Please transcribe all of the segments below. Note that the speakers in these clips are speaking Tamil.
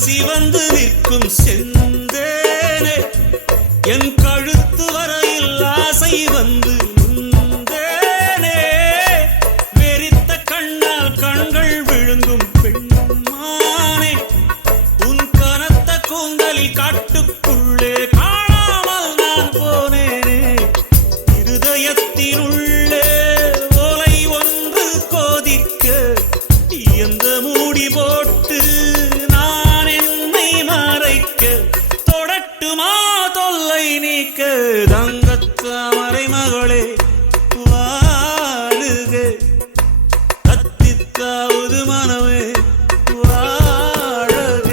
சிவந்து நிற்கும் செந்தேனே என் கழுத்து வரையில் ஆசை வந்து நின்றேனே வெறித்த கண்ணால் கண்கள் விழுங்கும் பெண்மானே உன் கனத்த கூந்தலில் காட்டுக்குள்ளே காணாமல் நான் போனேனே இருதயத்தினுள்ளே ஓலை ஒன்று கோதிக்க எந்த மூடி போட்டு தொடட்டுமா தொல்லை நீக்க தங்கத்தாமரை மகளே வாழுக கத்தித்தாவது மனமே வாழக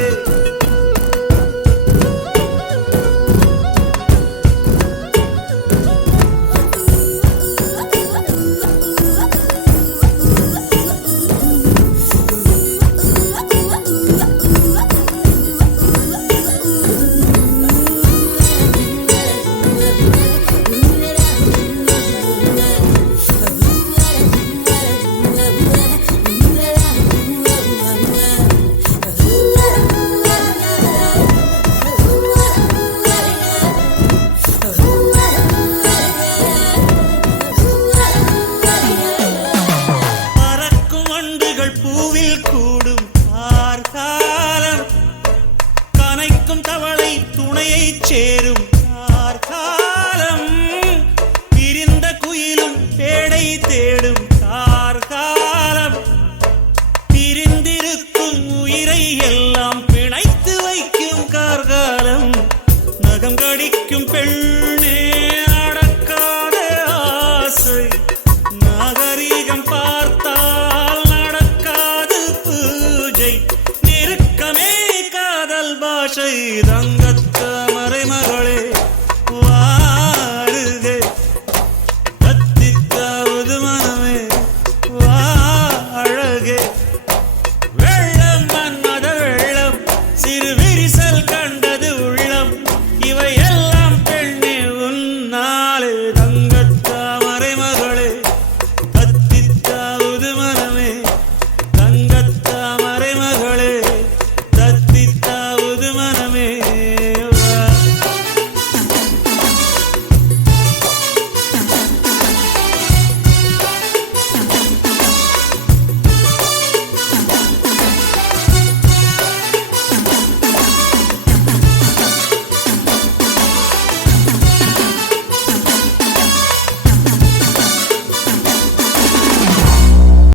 தவளை துணையை சேரும் கார்காலம் பிரிந்த குயிலும் பேடை தேடும் கார்காலம் பிரிந்திருக்கும் உயிரை எல்லாம் பிணைத்து வைக்கும் கார்காலம் நகம் கடிக்கும் பெண்ணே அடக்காத ஆசை நாகரீகம் பார்த்தால் நடக்காது பூஜை நெருக்கமே காதல் பாஷை தங்க